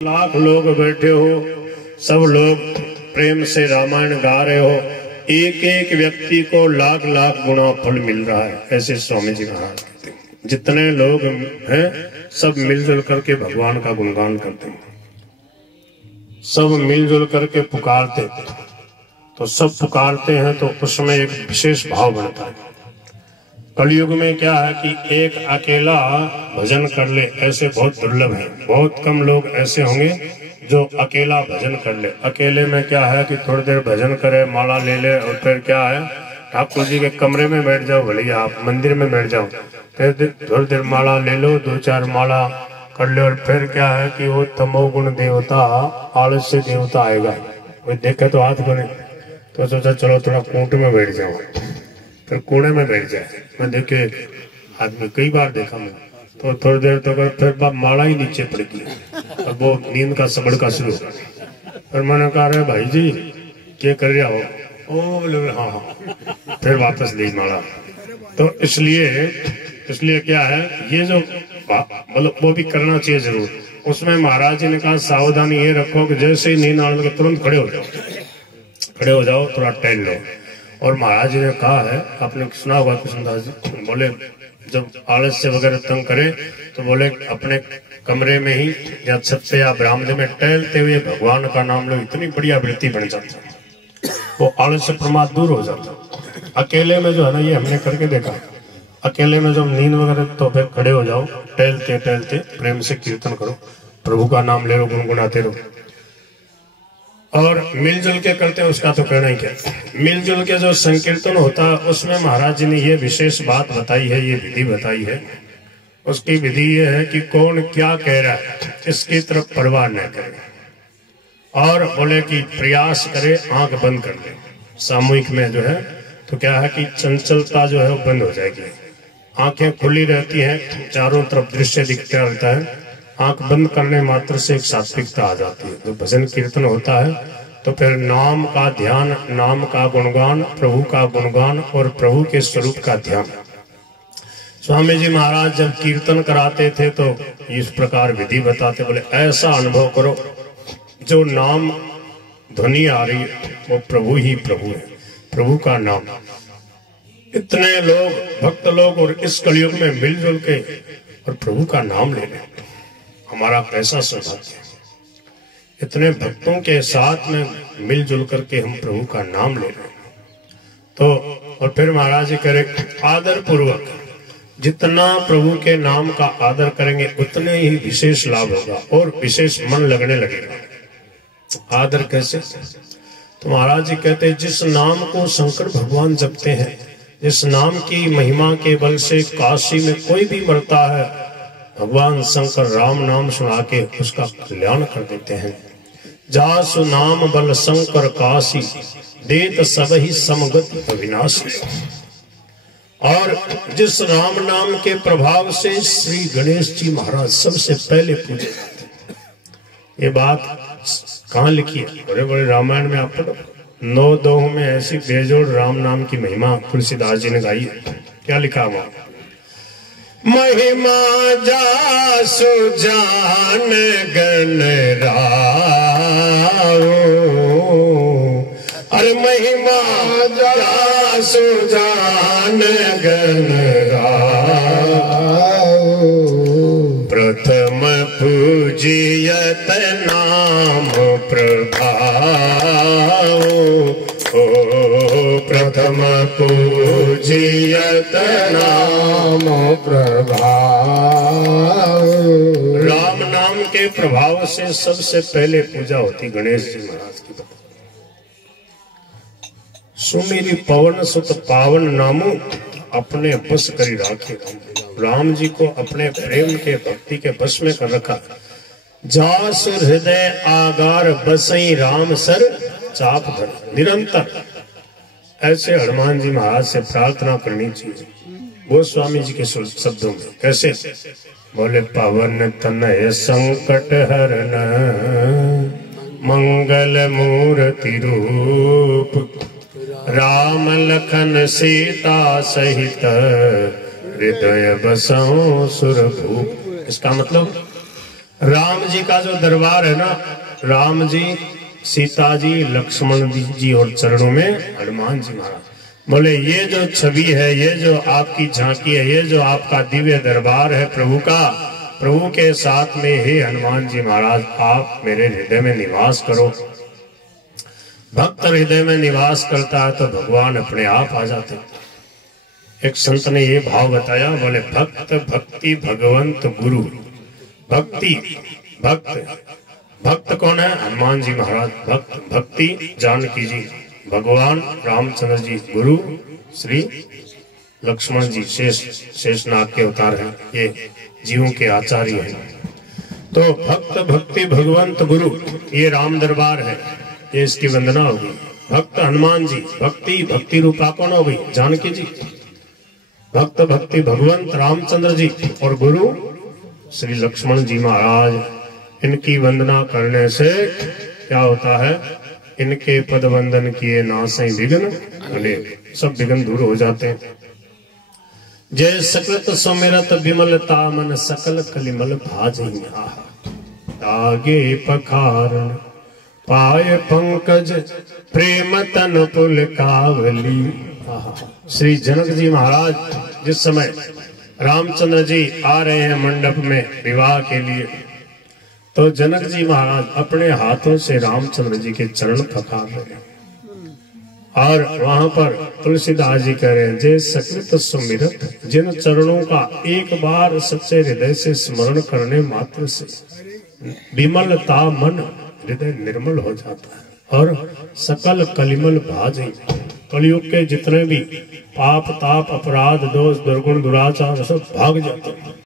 लाख लोग बैठे हो, सब लोग प्रेम से रामायण गा रहे हो, एक एक व्यक्ति को लाख लाख गुना फल मिल रहा है। ऐसे स्वामी जी महाराज कहते हैं। जितने लोग हैं सब मिलजुल करके भगवान का गुणगान करते हैं, सब मिलजुल करके पुकारते, तो सब पुकारते हैं तो उसमें एक विशेष भाव बनता है। कलयुग में क्या है कि एक अकेला भजन कर ले, ऐसे बहुत दुर्लभ है। बहुत कम लोग ऐसे होंगे जो अकेला भजन कर ले। अकेले में क्या है कि थोड़ी देर भजन करे, माला ले ले और फिर क्या है ठाकुर जी के कमरे में बैठ जाओ, भले आप मंदिर में बैठ जाओ, फिर थोड़ी देर माला ले लो, दो चार माला कर लो और फिर क्या है कि वो तमोगुण देवता, आलस्य देवता आएगा। वो देखे तो हाथ बने तो सोचा चलो थोड़ा कूट में बैठ जाओ, फिर कोने में बैठ जाए। मैं देखे आदमी कई बार देखा मैं, तो थोड़ी देर तो फिर माला ही नीचे पड़ गई और वो नींद का सबड़का शुरू हो गया। फिर मैंने कहा अरे भाई जी क्या कर रहा हो? ओ बोले हाँ हाँ, फिर वापस ली माला। तो इसलिए क्या है ये जो मतलब वो भी करना चाहिए जरूर। उसमें महाराज जी ने कहा सावधानी ये रखो कि जैसे ही नींद आने लगे तुरंत खड़े हो जाओ, थोड़ा टहल लो। और महाराज जी ने कहा है, आपने सुना होगा कृष्णदास जी बोले जब आलस्य वगैरह तंग करे तो बोले अपने कमरे में ही या छत पे या बरामदे में टहलते हुए भगवान का नाम लो, इतनी बढ़िया वृत्ति बन जाती है, वो आलस्य प्रमाद दूर हो जाता। अकेले में जो है ना, ये हमने करके देखा, अकेले में जब नींद वगैरह तो फिर खड़े हो जाओ, टहलते टहलते प्रेम से कीर्तन करो, प्रभु का नाम ले लो, गुनगुनाते रहो। और मिलजुल के करते हैं उसका तो कहना ही क्या। मिलजुल के जो संकीर्तन होता है उसमें महाराज जी ने ये विशेष बात बताई है, ये विधि बताई है। उसकी विधि ये है कि कौन क्या कह रहा है इसकी तरफ परवाह न करे, और बोले कि प्रयास करे, आंख बंद कर ले। सामूहिक में जो है तो क्या है कि चंचलता जो है वो बंद हो जाएगी, आंखें खुली रहती हैं, चारों तरफ दृश्य दिखता रहता है। आंख बंद करने मात्र से एक सात्विकता आ जाती है। तो भजन कीर्तन होता है तो फिर नाम का ध्यान, नाम का गुणगान, प्रभु का गुणगान और प्रभु के स्वरूप का ध्यान। स्वामी जी महाराज जब कीर्तन कराते थे तो इस प्रकार विधि बताते, बोले ऐसा अनुभव करो जो नाम ध्वनि आ रही है वो प्रभु ही प्रभु है, प्रभु का नाम। इतने लोग भक्त लोग और इस कलयुग में मिलजुल के और प्रभु का नाम ले लें, हमारा कैसा सौभाग्य है। इतने भक्तों के साथ में मिलजुल करके हम प्रभु का नाम ले रहे हैं। तो और फिर महाराज जी करे आदर पूर्वक, जितना प्रभु के नाम का आदर करेंगे उतने ही विशेष लाभ होगा और विशेष मन लगने लगेगा। आदर कैसे? तो महाराज जी कहते हैं जिस नाम को शंकर भगवान जपते हैं, जिस नाम की महिमा के बल से काशी में कोई भी मरता है, भगवान शंकर राम नाम सुना के उसका कल्याण कर देते हैं। जासु नाम बल शंकर काशी, देत सब ही समगति अविनाशी। और जिस राम नाम के प्रभाव से श्री गणेश जी महाराज सबसे पहले पूजे जाते हैं। ये बात कहाँ लिखी है? बड़े बड़े रामायण में आप पढ़ो, 9 दोहों में ऐसी बेजोड़ राम नाम की महिमा तुलसीदास जी ने गाई है। क्या लिखा हुआ? महिमा जासु जान गण राओ, अरे महिमा जासु जान गण राओ, प्रथम पूजियत नाम प्रभाओ, प्रथम पूजियत नाम प्रभाव। राम नाम के प्रभाव से सबसे पहले पूजा होती गणेश जी महाराज की। सुमेरी पवन सुत पावन नामो, अपने बस करी राखे। राम जी को अपने प्रेम के भक्ति के बस में कर रखा। जासु हृदय आगार बसई राम सर चाप धर। निरंतर ऐसे हनुमान जी महाराज से प्रार्थना करनी चाहिए। वो स्वामी जी के शब्दों में कैसे? बोले पवन तनय संकट हरन, मंगल मूर्ति रूप, राम लखन सीता सहित, हृदय बसों सुरभूप। इसका मतलब राम जी का जो दरबार है ना, राम जी, सीता जी, लक्ष्मण जी और चरणों में हनुमान जी महाराज। बोले ये जो छवि है, ये जो आपकी झांकी है, ये जो आपका दिव्य दरबार है प्रभु का, प्रभु के साथ में हे हनुमान जी महाराज आप मेरे हृदय में निवास करो। भक्त हृदय में निवास करता है तो भगवान अपने आप आ जाते। एक संत ने ये भाव बताया, बोले भक्त भक्ति भगवंत गुरु। भक्ति भक्त, भक्त कौन है? हनुमान जी महाराज। भक्त भक्ति जानकी जी, भगवान रामचंद्र जी, गुरु श्री लक्ष्मण जी, शेषनाग के अवतार हैं, ये जीवों के आचार्य हैं। तो भक्त भक्ति भगवंत गुरु, ये राम दरबार है, ये इसकी वंदना होगी। भक्त हनुमान जी, भक्ति भक्ति रूपा कौन हो गई? जानकी जी। भक्त भक्ति भगवंत रामचंद्र जी और गुरु श्री लक्ष्मण जी महाराज। इनकी वंदना करने से क्या होता है? इनके पद वंदन किए नासै विघ्न भले, सब विघ्न दूर हो जाते हैं। जय सकृत सुमिरत विमलता मन सकल कलिमल भाजहि आगे पखारन पाय पंकज प्रेम तन पुल कावली। श्री जनक जी महाराज जिस समय रामचंद्र जी आ रहे हैं मंडप में विवाह के लिए, तो जनक जी महाराज अपने हाथों से रामचंद्र जी के चरण पखार रहे हैं। और वहां पर तुलसीदास जी कह रहे हैं, जय सकृत सुमिरत, जिन चरणों का एक बार सच्चे हृदय से स्मरण करने मात्र से विमलता मन, हृदय निर्मल हो जाता है और सकल कलिमल भाजहि, कलयुग के जितने भी पाप ताप अपराध दोष दुर्गुण दुराचार सब भाग जाते हैं।